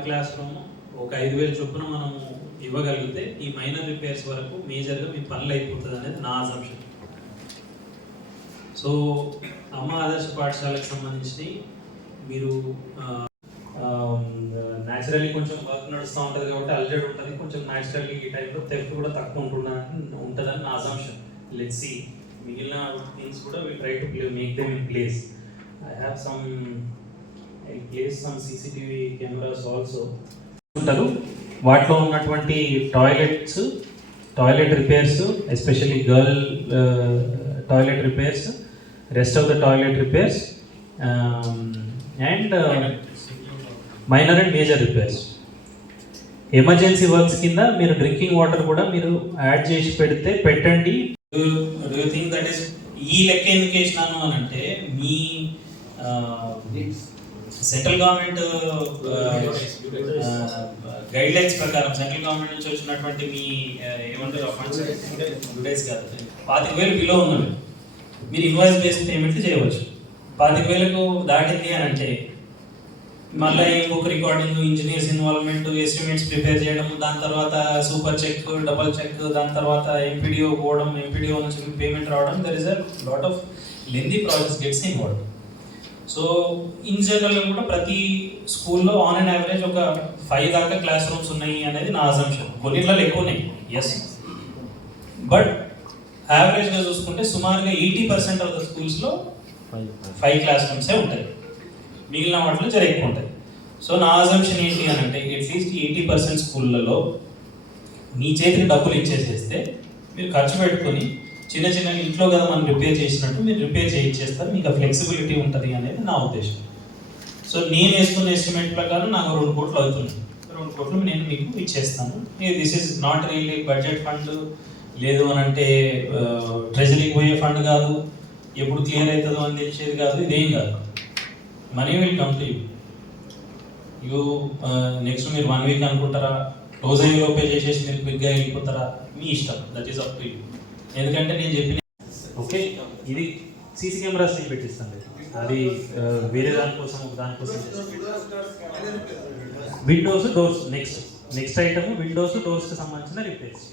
Per class room ఒక 5,000 చొప్పున మనం ఇవ్వగలిగితే ఈ మైనర్ రిపేర్స్ వరకు మేజర్గా మీ పనులు అయిపోతుంది అనేది నా అజంప్షన్. సో అమ్మ ఆదర్శ పాఠశాలకు సంబంధించి మీరు న్యాచురల్లీ కొంచెం వర్క్ నడుస్తూ ఉంటుంది కాబట్టి అల్జడ్ ఉంటుంది, కొంచెం న్యాచురల్లీ ఈ టైంలో థెఫ్ట్ కూడా తక్కువ ఉంటుందని నా అజంప్షన్. లెట్స్ సీ మిగిలిన థింగ్స్ కూడా we try to make them in place. I have some place some CCTV cameras also ఉంటారు. వాటిలో ఉన్నటువంటి toilet repairs, especially girl toilet repairs, rest of the toilet repairs and minor and major repairs. Emergency works కింద మీరు drinking water కూడా మీరు add చేసి పెట్టండి. Do think that is ఈ లెక్క ఎందుకు వేసినాను అని అంటే, మీ సెంట్రల్ గవర్నమెంట్ గైడ్ లైన్స్ ప్రకారం సెంట్రల్ గవర్నమెంట్ నుంచి వచ్చినటువంటి మీ ఏమంటారు ఫండ్స్ డేస్ కాదు, 25,000 బిలో ఉన్నవి మీరు ఇన్వాయిస్ బేస్డ్ పేమెంట్ చేయవచ్చు. 25,000కు దాటింది అని అంటే మళ్ళీ ఇంకొక recording, engineers involvement, estimates prepare చేయడం, దాని తర్వాత సూపర్ చెక్, డబల్ చెక్, దాని తర్వాత ఎంపీడీఓ పోవడం, ఎంపీడీఓ నుంచి పేమెంట్ రావడం, there is a lot of lengthy process gets involved. So in general కూడా ప్రతి స్కూల్లో ఆన్ అండ్ యావరేజ్ ఒక 5 దాకా క్లాస్ రూమ్స్ ఉన్నాయి అనేది నా అజంప్షన్. కొన్నిట్లలో ఎక్కువ ఉన్నాయి, ఎస్, బట్ యావరేజ్గా చూసుకుంటే సుమారుగా 80% ఆఫ్ ద స్కూల్స్లో 5 క్లాస్ రూమ్సే ఉంటాయి, మిగిలిన వాటిలో జర ఎక్కువ ఉంటాయి. సో నా అజంప్షన్ ఏంటి అని అంటే, అట్లీస్ట్ 80% స్కూళ్ళలో మీ చేతికి డబ్బులు ఇచ్చేసేస్తే మీరు ఖర్చు పెట్టుకొని చిన్న చిన్న ఇంట్లో కదా మనం రిపేర్ చేసినట్టు మీరు రిపేర్ చేయించేస్తారు, మీకు ఆ ఫ్లెక్సిబిలిటీ ఉంటుంది అనేది నా ఉద్దేశం. సో నేను వేసుకున్న ఎస్టిమేట్ ప్రకారం నాకు 2 కోట్లు అవుతుంది. 2 కోట్లు నేను మీకు ఇచ్చేస్తాను. This is not really budget fund, లేదు అని అంటే ట్రెజరీకి పోయే ఫండ్ కాదు, ఎప్పుడు క్లియర్ అవుతుందో అని తెలిసేది కాదు, ఇదేం కాదు. Money will come to you. Next మీరు 1 వీక్ అనుకుంటారా, క్లోజ్ అయ్యి లోపే చేసేసి మీరు క్విక్గా వెళ్ళిపోతారా, మీ ఇష్టం, that is up to you. ఎందుకంటే నేను చెప్పిన ఓకే, ఇది సీసీ కెమెరాస్ నేను పెట్టిస్తాను, అది వేరే దానికోసం దానికోసం. Windows, doors, next item windows, డోర్స్కి సంబంధించిన రిపేర్స్.